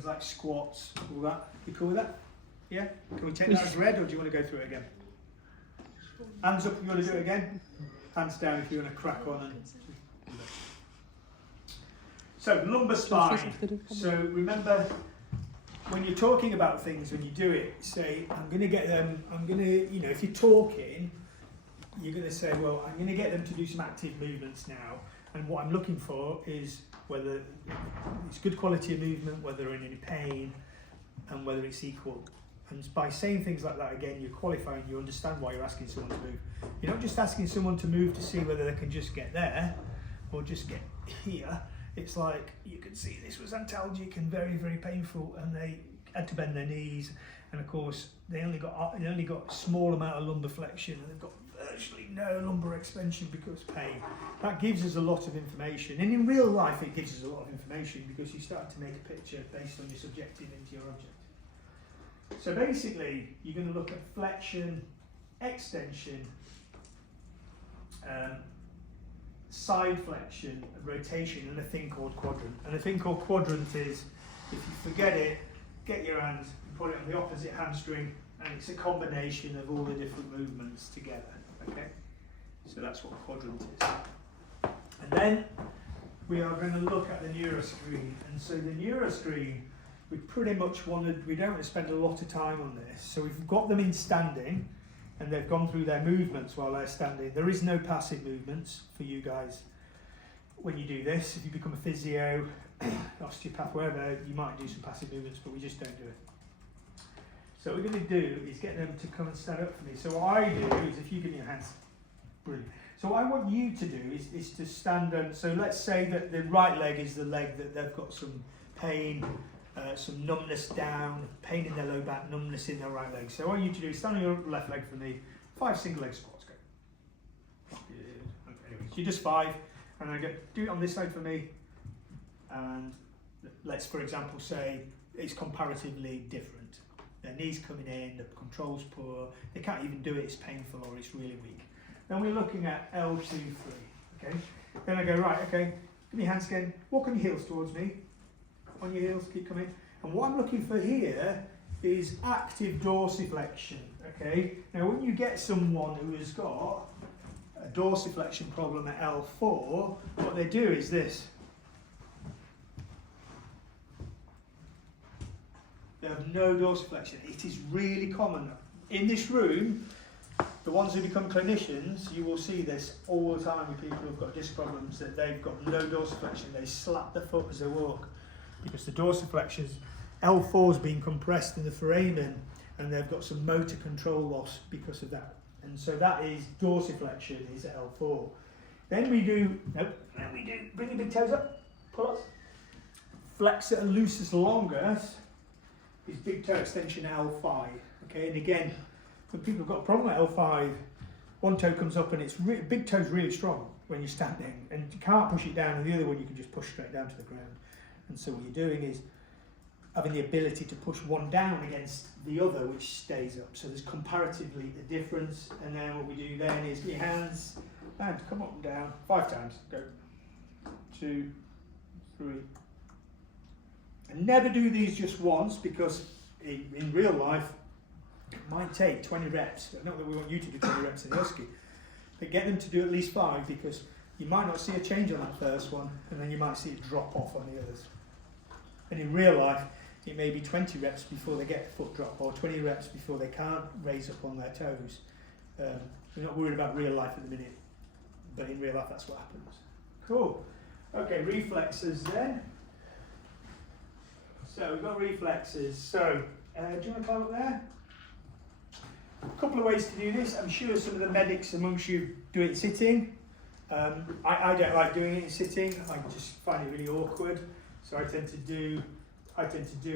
things like squats, all that. You cool with that? Yeah? Can we take that as read, or do you want to go through it again? Hands up if you want to do it again. Hands down if you want to crack on. And so, lumbar spine. So remember, when you're talking about things, when you do it, say, I'm going to get them, if you're talking, you're going to say, well, I'm going to get them to do some active movements now. And what I'm looking for is whether it's good quality of movement, whether they're in any pain, and whether it's equal. And by saying things like that, again, you're qualifying, you understand why you're asking someone to move. You're not just asking someone to move to see whether they can just get there or just get here. It's like, you can see this was antalgic and very, very painful, and they had to bend their knees. And of course, they only got a small amount of lumbar flexion, and they've got virtually no lumbar extension because of pain. That gives us a lot of information. And in real life, it gives us a lot of information because you start to make a picture based on your subjective into your object. So basically, you're going to look at flexion, extension, side flexion, rotation, and a thing called quadrant. And a thing called quadrant is, if you forget it, get your hands and put it on the opposite hamstring, and it's a combination of all the different movements together. Okay, so that's what quadrant is. And then we are going to look at the neuroscreen. And so the neuroscreen, we pretty much we don't want to spend a lot of time on this. So we've got them in standing, and they've gone through their movements while they're standing. There is no passive movements for you guys when you do this. If you become a physio, osteopath, wherever, you might do some passive movements, but we just don't do it. So what we're going to do is get them to come and stand up for me. So what I do is, if you give me your hands, brilliant. So what I want you to do is to stand up. So let's say that the right leg is the leg that they've got some pain, some numbness down, pain in their low back, numbness in their right leg. So what I want you to do is stand on your left leg for me, 5 single leg squats, go. Okay, anyway, so you just 5, and I go, do it on this side for me, and let's, for example, say it's comparatively different. Their knees coming in, the control's poor, they can't even do it, it's painful or it's really weak. Then we're looking at L2, 3, okay? Then I go, right, okay, give me your hands again, walk on your heels towards me, on your heels, keep coming. And what I'm looking for here is active dorsiflexion, okay? Now when you get someone who has got a dorsiflexion problem at L4, what they do is this. They have no dorsiflexion. It is really common. In this room, the ones who become clinicians, you will see this all the time with people who've got disc problems, that they've got no dorsiflexion. They slap their foot as they walk because the dorsiflexion, L4 is being compressed in the foramen, and they've got some motor control loss because of that. And so that is dorsiflexion is L4. Then we do, bring your big toes up, pull us. Flexor and lucis longus is big toe extension L5. Okay, and again, when people have got a problem at L5, one toe comes up and it's big toe's really strong when you're standing, and you can't push it down, and the other one you can just push straight down to the ground. And so what you're doing is having the ability to push one down against the other, which stays up. So there's comparatively a difference. And then what we do then is your hands and come up and down 5 times. Go 2, 3. And never do these just once, because in real life it might take 20 reps. Not that we want you to do 20 reps in the OSCE, but get them to do at least 5, because you might not see a change on that first one, and then you might see it drop off on the others. And in real life, it may be 20 reps before they get a foot drop, or 20 reps before they can't raise up on their toes. We're not worried about real life at the minute, but in real life that's what happens. Cool. Okay, reflexes then. So we've got reflexes. So, do you want to climb up there? A couple of ways to do this. I'm sure some of the medics amongst you do it sitting. I don't like doing it in sitting. I just find it really awkward. So I tend to do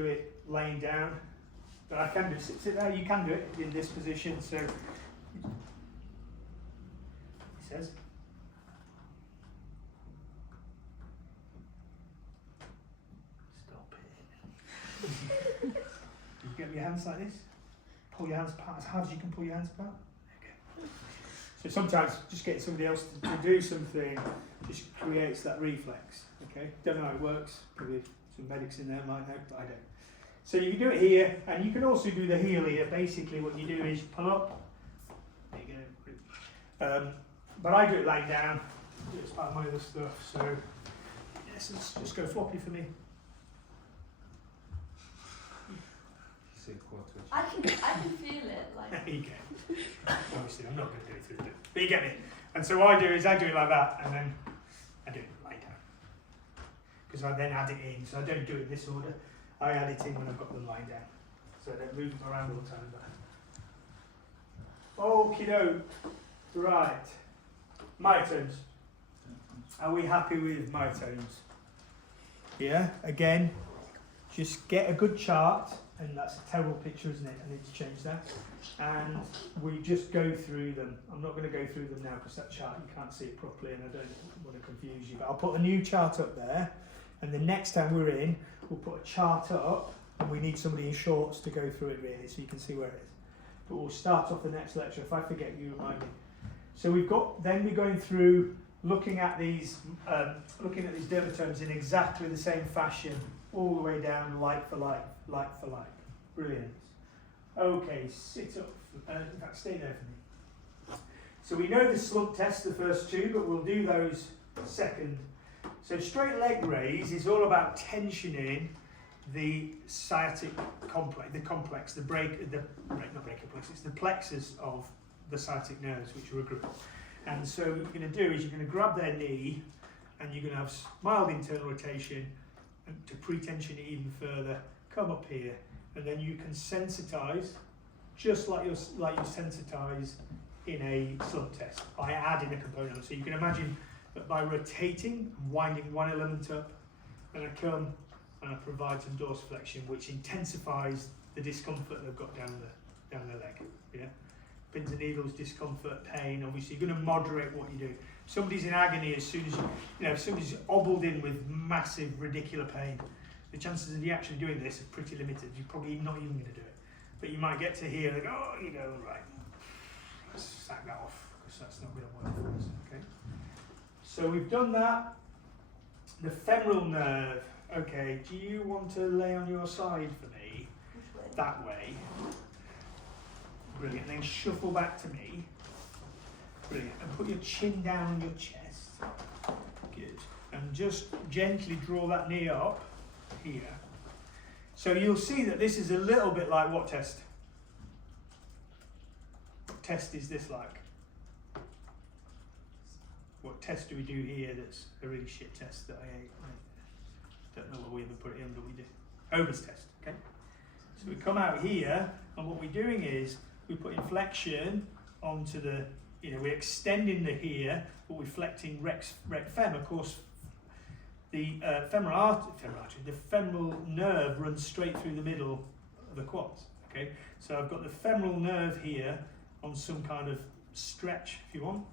it laying down. But I can do it. Sit there. You can do it in this position. So it says. Stop it. You get your hands like this. Pull your hands apart as hard as you can. Pull your hands apart. Okay. So sometimes just getting somebody else to do something just creates that reflex. Okay. Don't know how it works. Probably Some medics in there might know, but I don't. So you can do it here, and you can also do the heel here. Basically what you do is pull up, there you go. But I do it lying down, do it as part of my other stuff, so yes, let's just go floppy for me. I can feel it, like. There you go. Obviously I'm not going to do it through the bit, but you get me. And so what I do is I do it like that, and then I do it lying down. Because I then add it in, so I don't do it in this order. I add it in when I've got them lying down. So I don't move them around all the time. Okie doke. Right. Myotones. Are we happy with myotones? Yeah, again, just get a good chart, and that's a terrible picture, isn't it? I need to change that. And we just go through them. I'm not going to go through them now because that chart, you can't see it properly, and I don't want to confuse you. But I'll put a new chart up there, and the next time we're in, we'll put a chart up, and we need somebody in shorts to go through it really, so you can see where it is. But we'll start off the next lecture. If I forget, you remind me. So we're going through looking at these dermatomes in exactly the same fashion, all the way down, like for like, like for like. Brilliant. Okay, sit up. In fact, stay there for me. So we know the slump test, the first two, but we'll do those second. So straight leg raise is all about tensioning the sciatic complex, it's the plexus of the sciatic nerves, which are a group. And so what you're going to do is you're going to grab their knee, and you're going to have mild internal rotation, and to pre-tension it even further, come up here, and then you can sensitize, just like you sensitize in a slump test, by adding a component. So you can imagine that by rotating and winding one element up, and I come and I provide some dorsiflexion, which intensifies the discomfort they've got down the leg. Yeah, pins and needles, discomfort, pain. Obviously, you're going to moderate what you do. If somebody's in agony as soon as if somebody's obbled in with massive, ridiculous pain, the chances of you actually doing this are pretty limited. You're probably not even going to do it. But you might get to here, like, oh, right, let's sack that off because that's not going to work for us. Okay. So we've done that. The femoral nerve. Okay, do you want to lay on your side for me? Which way? That way. Brilliant. Then shuffle back to me. Brilliant. And put your chin down on your chest. Good. And just gently draw that knee up here. So you'll see that this is a little bit like what test? What test is this like? What test do we do here that's a really shit test that I don't know what we even put it in, but we did. Ober's test, okay? So we come out here, and what we're doing is we put inflection onto the, we're extending the here, but we're flecting rec fem. Of course, the femoral nerve runs straight through the middle of the quads, okay? So I've got the femoral nerve here on some kind of stretch, if you want,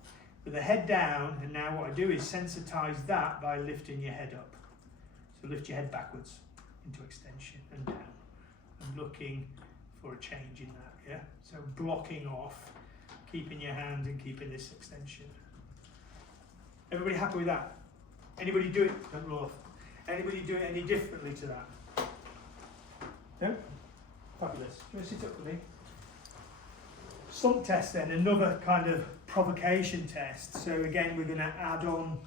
with the head down, and now what I do is sensitize that by lifting your head up. So lift your head backwards into extension and down, and looking for a change in that, yeah? So blocking off, keeping your hand and keeping this extension. Everybody happy with that? Anybody do it? Don't roll off. Anybody do it any differently to that? No? Fabulous. Do you want to sit up with me? Slump test then, another kind of provocation test. So again, we're going to add on,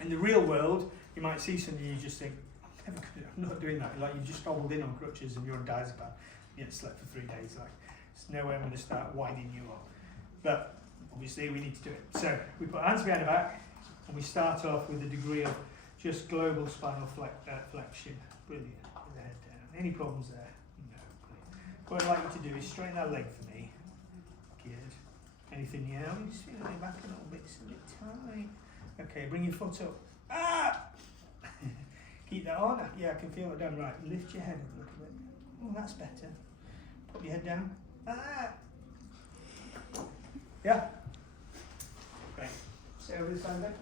in the real world, you might see something and you just think, I'm not doing that. Like you just hobbled in on crutches and you're on diazepam. You haven't slept for 3 days. Like, there's no way I'm going to start winding you up. But obviously we need to do it. So we put hands behind the back, and we start off with a degree of just global spinal flexion. Brilliant. With the head down. Any problems there? No. Brilliant. What I'd like you to do is straighten that leg for me. Good. Anything you know? Just feel it back a little bit. It's a bit tight. Okay, bring your foot up. Ah! Keep that on. Yeah, I can feel it down. Right, lift your head up a little bit. Oh, that's better. Put your head down. Ah! Yeah? Right. Stay over this side then.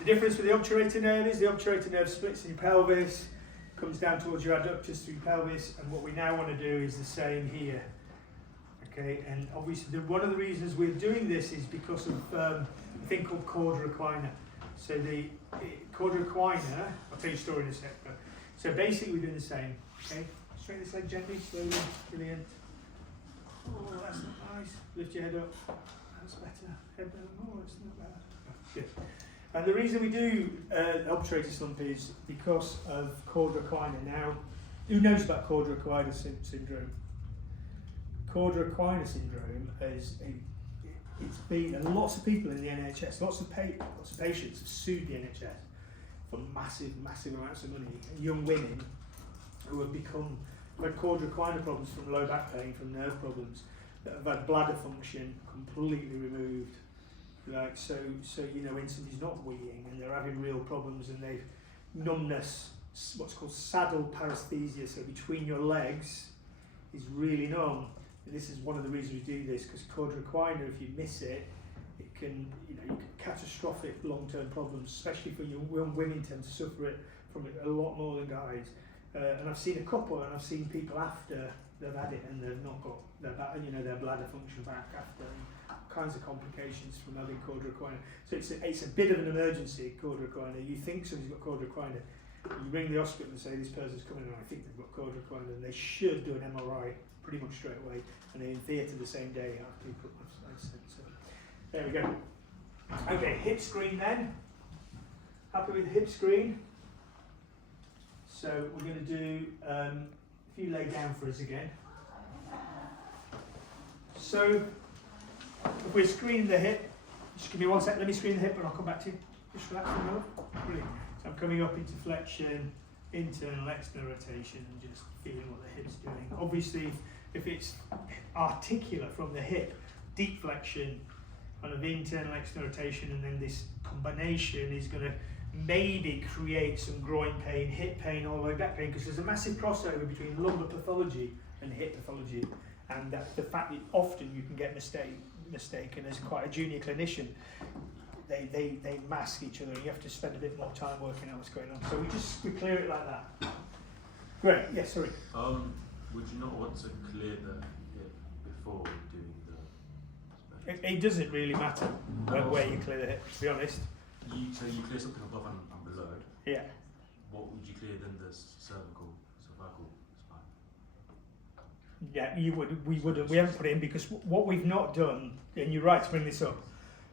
The difference with the obturator nerve is the obturator nerve splits in your pelvis, comes down towards your adductors through your pelvis, and what we now want to do is the same here. Okay, and obviously one of the reasons we're doing this is because of a thing called cauda equina. So the cauda equina, I'll tell you a story in a sec. But, so basically we're doing the same. Okay, straighten this leg gently, slowly, brilliant. Oh, that's not nice. Lift your head up. That's better. Head down. Oh, that's not bad. Good. And the reason we do obturator slump is because of cauda equina. Now, who knows about cauda equina syndrome? Cauda equina syndrome is it's been, and lots of people in the NHS, lots of patients have sued the NHS for massive amounts of money. And young women who have had cauda equina problems from low back pain, from nerve problems, that have had bladder function completely removed. Like so you know, when somebody's not weeing and they're having real problems and they've numbness, what's called saddle paresthesia, so between your legs is really numb. And this is one of the reasons we do this, because cauda equina, if you miss it, it can, you know, catastrophic long-term problems, especially for young women tend to suffer it from it a lot more than guys. And I've seen a couple, and I've seen people after they've had it and they've not got their bladder function back after, and kinds of complications from having cauda equina. So it's a bit of an emergency, cauda equina. You think somebody's got cauda equina, you ring the hospital and say this person's coming and I think they've got cauda equina, and they should do an MRI pretty much straight away, and they're in theatre the same day after you put my slides in. So there we go. Okay, hip screen then. Happy with the hip screen? So we're going to do, if you lay down for us again. So if we screen the hip, just give me 1 sec, let me screen the hip and I'll come back to you. Just relax for a moment. Brilliant. So I'm coming up into flexion, internal, external rotation, and just feeling what the hip's doing. Obviously, if it's articular from the hip, deep flexion, kind of internal, external rotation, and then this combination is going to maybe create some groin pain, hip pain, or low back pain, because there's a massive crossover between lumbar pathology and hip pathology, and that the fact that often you can get mistaken as quite a junior clinician. They mask each other, and you have to spend a bit more time working out what's going on. So we clear it like that. Great. Yes. Sorry. Would you not want to clear the hip before doing the? It doesn't really matter where you clear the hip. To be honest. So you clear something above and below. Yeah. What would you clear then? The cervical spine. Yeah, you would. We wouldn't. We haven't put it in because what we've not done, and you're right to bring this up,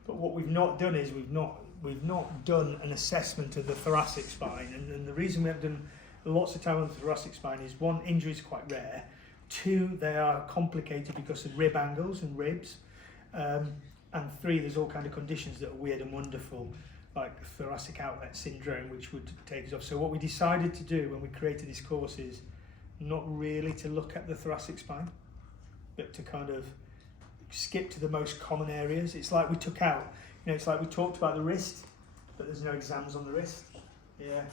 but what we've not done is we've not done an assessment of the thoracic spine, and the reason we haven't done lots of time on the thoracic spine is, one, injury is quite rare. Two, they are complicated because of rib angles and ribs, and three, there's all kind of conditions that are weird and wonderful, like thoracic outlet syndrome, which would take us off. So what we decided to do when we created this course is not really to look at the thoracic spine, but to kind of skip to the most common areas. It's like we took out, it's like we talked about the wrist, but there's no exams on the wrist. Yeah,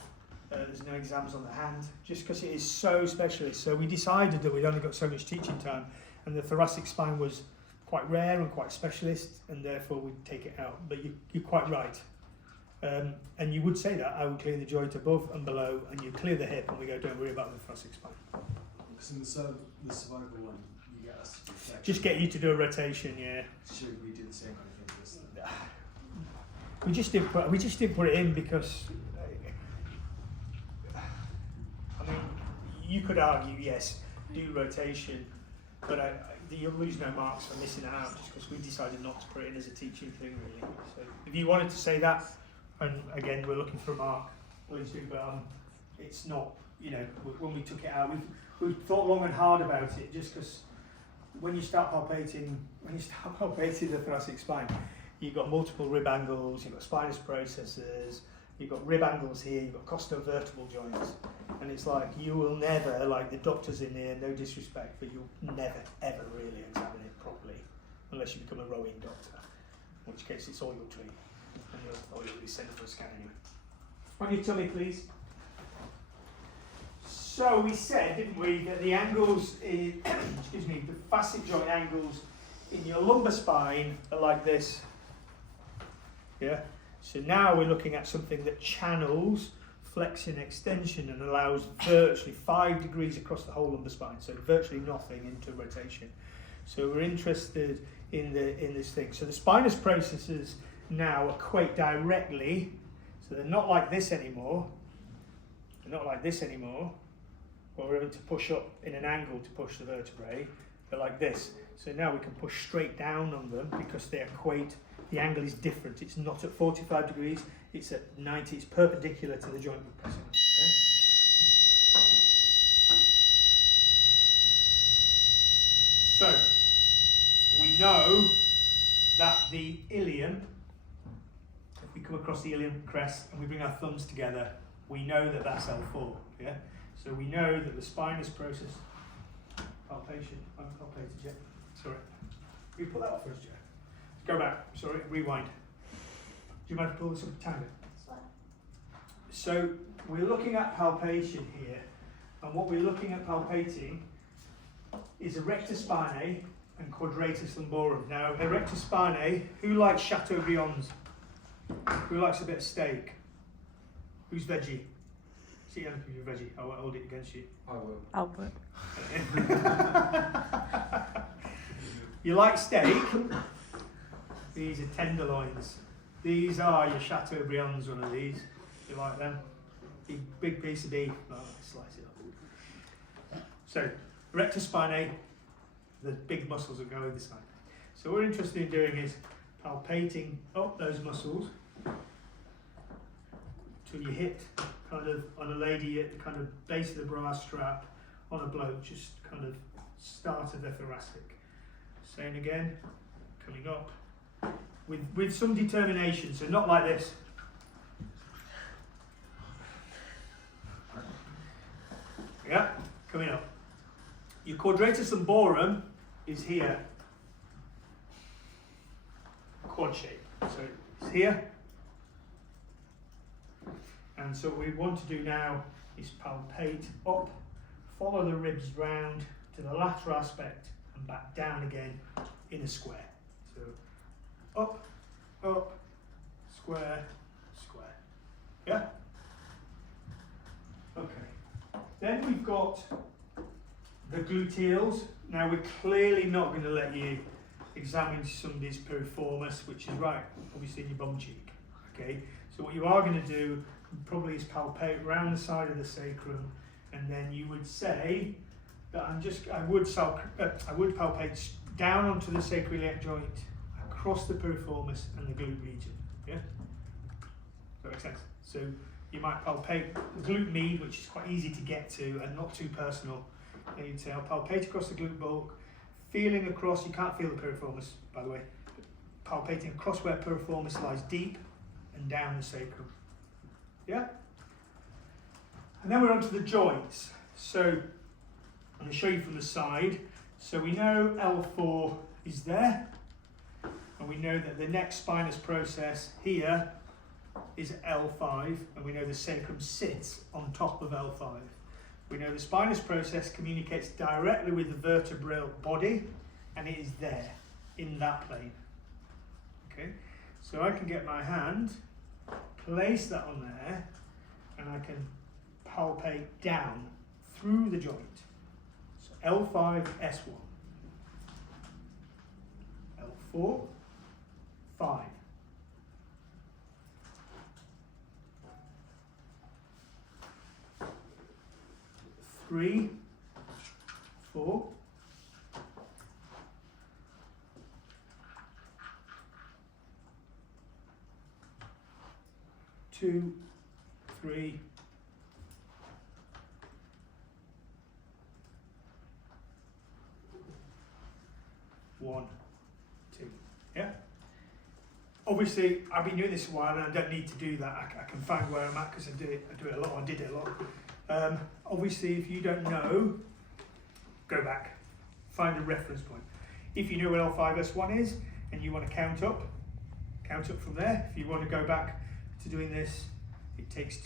there's no exams on the hand, just because it is so specialist. So we decided that we'd only got so much teaching time, and the thoracic spine was quite rare and quite specialist, and therefore we'd take it out. But you're quite right. And you would say that I would clear the joint above and below, and you clear the hip, and we go, don't worry about the thoracic spine. Because in the cervical one, you get us to do flexion. Just get you to do a rotation, yeah. Should we do the same kind of thing for this then? We just didn't put it in because, I mean, you could argue, yes, do rotation, but you'll lose no marks for missing it out just because we decided not to put it in as a teaching thing, really. So if you wanted to say that, and again, we're looking for a mark, please do, but it's not, when we took it out, we thought long and hard about it, just because when you start palpating the thoracic spine, you've got multiple rib angles, you've got spinous processes, you've got rib angles here, you've got costovertebral joints, and it's like you will never, like the doctors in here, no disrespect, but you'll never ever really examine it properly unless you become a rowing doctor, in which case it's oil tree, and you'll be sent for a scan anyway. On your tummy, please. So we said, didn't we, that the angles, the facet joint angles in your lumbar spine are like this. Yeah. So now we're looking at something that channels flexion extension and allows virtually 5 degrees across the whole lumbar spine. So virtually nothing into rotation. So we're interested in this thing. So the spinous processes now equate directly So they're not like this anymore. They're not like this anymore. Where we're able to push up in an angle to push the vertebrae. They're like this. So now we can push straight down on them because they equate. The angle is different. It's not at 45 degrees. It's at 90. It's perpendicular to the joint we're pressing on. Okay? So we know that the ilium, if we come across the ilium crest and we bring our thumbs together, we know that that's L4. Yeah. So we know that the spinous process. Palpation. I haven't palpated yet. Sorry. Will you put that up first, Joe? Go back. Sorry. Rewind. Do you mind if I pull this up a tiny bit? So we're looking at palpation here, and what we're looking at palpating is erector spinae and quadratus lumborum. Now, erector spinae, who likes Chateaubriand's? Who likes a bit of steak? Who's veggie? See, anything you're veggie, I won't hold it against you. I will. Albert. You like steak? These are tenderloins. These are your Chateaubriand's, one of these. You like them? Big piece of beef. Oh, slice it up. So, erector spinae, the big muscles that go either side. So what we're interested in doing is palpating up those muscles till you hit kind of on a lady at the kind of base of the bra strap, on a bloke, just kind of start of the thoracic. Same again, coming up with some determination, so not like this. Yeah, coming up. Your quadratus lumborum is here, quad shape. So it's here. And so what we want to do now is palpate up, follow the ribs round to the lateral aspect and back down again in a square. So up, up, square, square. Yeah? Okay. Then we've got the gluteals. Now we're clearly not going to let you examine somebody's piriformis, which is right, obviously in your bum cheek. Okay. So what you are going to do probably is palpate around the side of the sacrum, and then you would say that I would palpate down onto the sacroiliac joint, across the piriformis and the glute region. Yeah. Does that make sense? So you might palpate the glute med, which is quite easy to get to and not too personal. Then you'd say, I'll palpate across the glute bulk, feeling across, you can't feel the piriformis, by the way, palpating across where piriformis lies deep and down the sacrum. Yeah? And then we're onto the joints. So I'm going to show you from the side. So we know L4 is there, and we know that the next spinous process here is L5, and we know the sacrum sits on top of L5. We know the spinous process communicates directly with the vertebral body, and it is there, in that plane. Okay, so I can get my hand, place that on there, and I can palpate down through the joint. So L5, S1, L4, 5. 3, 4, 2, 3, 1, 2. Yeah? Obviously, I've been doing this a while and I don't need to do that. I can find where I'm at because I do it a lot. I did it a lot. Obviously, if you don't know, go back, find a reference point. If you know what L5S1 is and you want to count up from there. If you want to go back to doing this, it takes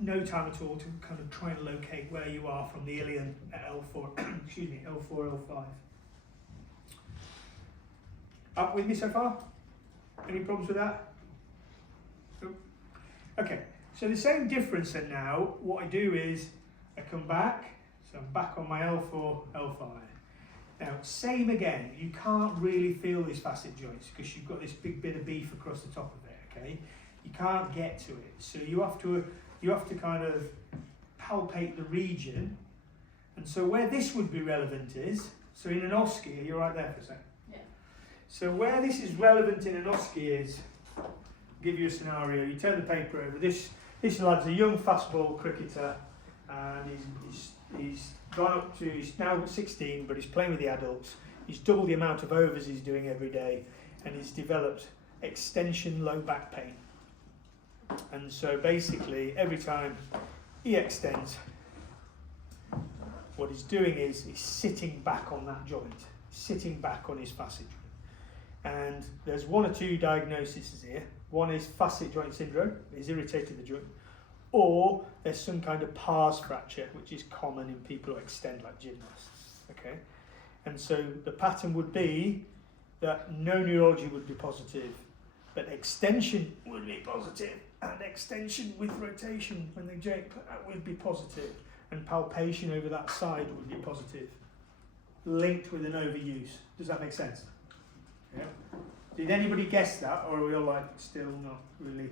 no time at all to kind of try and locate where you are from the ilium at L4, excuse me, L4, L5. Up with me so far? Any problems with that? Nope. Okay. So the same difference then now, what I do is I come back, so I'm back on my L4, L5. Now, same again, you can't really feel these facet joints because you've got this big bit of beef across the top of it, okay? You can't get to it. So you have to kind of palpate the region. And so where this would be relevant is, so in an OSCE, you're right there for a second. Yeah. So where this is relevant in an OSCE is, I'll give you a scenario, you turn the paper over, this lad's a young fastball cricketer, and he's gone up to, he's now 16, but he's playing with the adults. He's doubled the amount of overs he's doing every day, and he's developed extension low back pain. And so basically, every time he extends, what he's doing is he's sitting back on that joint, sitting back on his facet joint. And there's one or two diagnoses here. One is facet joint syndrome, he's irritated the joint, or there's some kind of pars fracture, which is common in people who extend like gymnasts. Okay, and so the pattern would be that no neurology would be positive, but extension would be positive, and extension with rotation when they joint would be positive, and palpation over that side would be positive, linked with an overuse. Does that make sense? Yeah. Did anybody guess that, or are we all like still not really?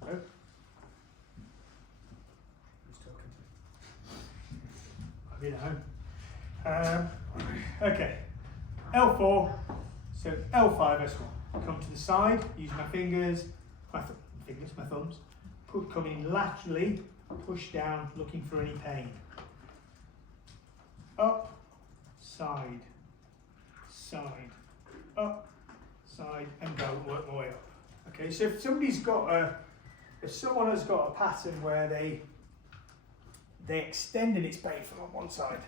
No? Who's talking to me? I've been at home. Okay. L4. So L5, S1. Come to the side. Use my fingers, my thumbs. Come in laterally. Push down, looking for any pain. Up, side, side, up, side, and go. Work my way up. Okay. So if someone has got a pattern where they extend and it's painful on one side,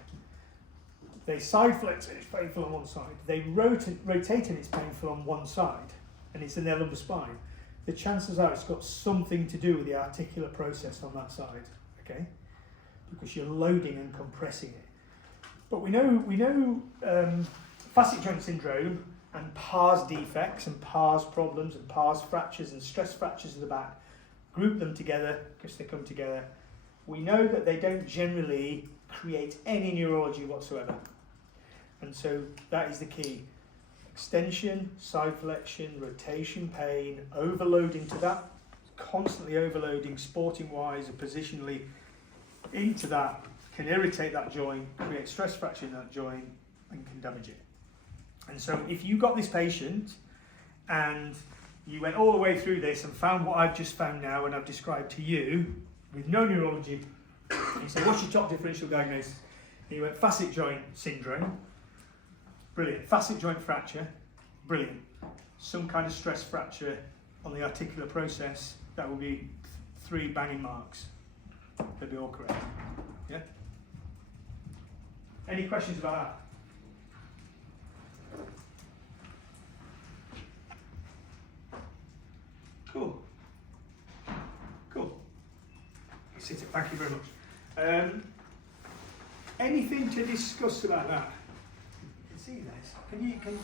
they side flex and it's painful on one side, they rotate and it's painful on one side, and it's in their lumbar spine, the chances are it's got something to do with the articular process on that side, okay? Because you're loading and compressing it. But we know facet joint syndrome and pars defects and pars problems and pars fractures and stress fractures of the back, group them together because they come together. We know that they don't generally create any neurology whatsoever. And so that is the key. Extension, side flexion, rotation pain, overloading to that, constantly overloading sporting-wise or positionally into that can irritate that joint, create stress fracture in that joint, and can damage it. And so if you got this patient and you went all the way through this and found what I've just found now and I've described to you with no neurology, and you say, what's your top differential diagnosis? And you went facet joint syndrome, brilliant. Facet joint fracture, brilliant. Some kind of stress fracture on the articular process, that will be 3 banging marks. They'll be all correct. Yeah? Any questions about that? Cool. Cool. Sit it. Thank you very much. Anything to discuss about that? You can see this.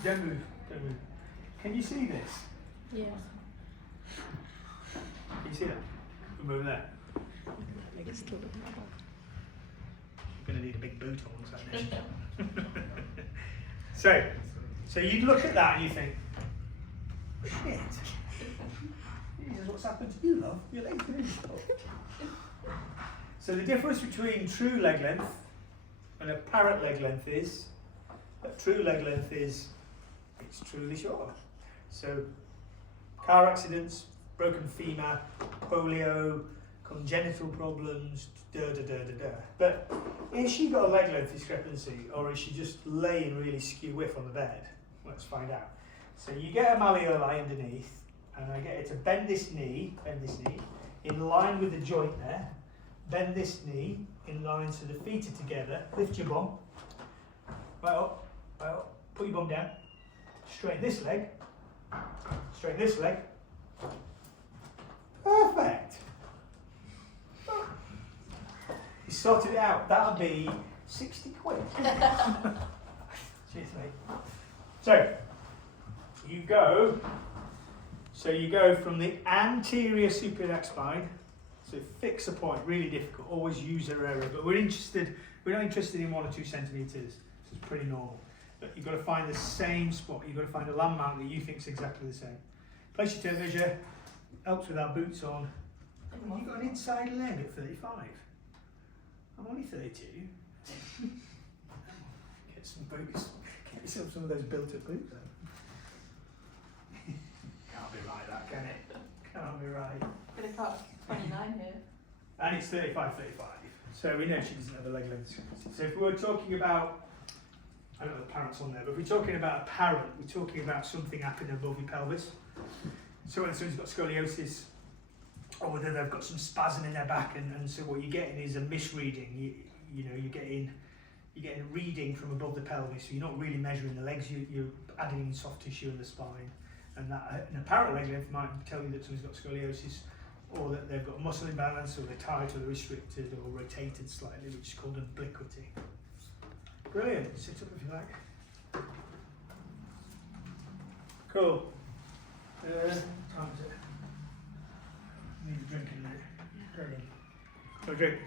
Don't move. Can you see this? Yeah. Can you see that? From over there. You're going to need a big boot on like this. So you'd look at that and you think, shit. Jesus, what's happened to you, love? Your leg's been So the difference between true leg length and a parrot leg length is that true leg length is it's truly short. So car accidents, broken femur, polio, congenital problems, But is she got a leg length discrepancy, or is she just laying really skew whiff on the bed? Let's find out. So you get a malleoli underneath, and I get her to bend this knee in line with the joint there. Bend this knee in line so the feet are together. Lift your bum. Right up. Put your bum down. Straighten this leg. Straighten this leg. Perfect. You sorted it out. That'll be 60 quid. Cheers, mate. So you go from the anterior superior spine. So fix a point, really difficult. Always user error, but we're not interested in 1 or 2 centimeters. So it's pretty normal. But you've got to find the same spot. You've got to find a landmark that you think is exactly the same. Place your tape measure, helps with our boots on. Everyone. You've got an inside leg at 35. I'm only 32. Get some boots. Get yourself some of those built-up boots then. Can't be right, that can it? Can't be right. Gonna cut 29 here. And it's 35. So we know she doesn't have a leg length discrepancy. So if we were talking about, I don't know the parent's on there, but if we're talking about a parent, we're talking about something happening above your pelvis. So when someone's got scoliosis, or whether they've got some spasm in their back, and so what you're getting is a misreading. You're getting a reading from above the pelvis. So you're not really measuring the legs. You're adding in soft tissue in the spine, and that an apparent leg length might tell you that someone's got scoliosis, or that they've got muscle imbalance, or they're tight, or they're restricted, or rotated slightly, which is called obliquity. Brilliant. Sit up if you like. Cool. Time is it? Need a drink in a minute. No drink.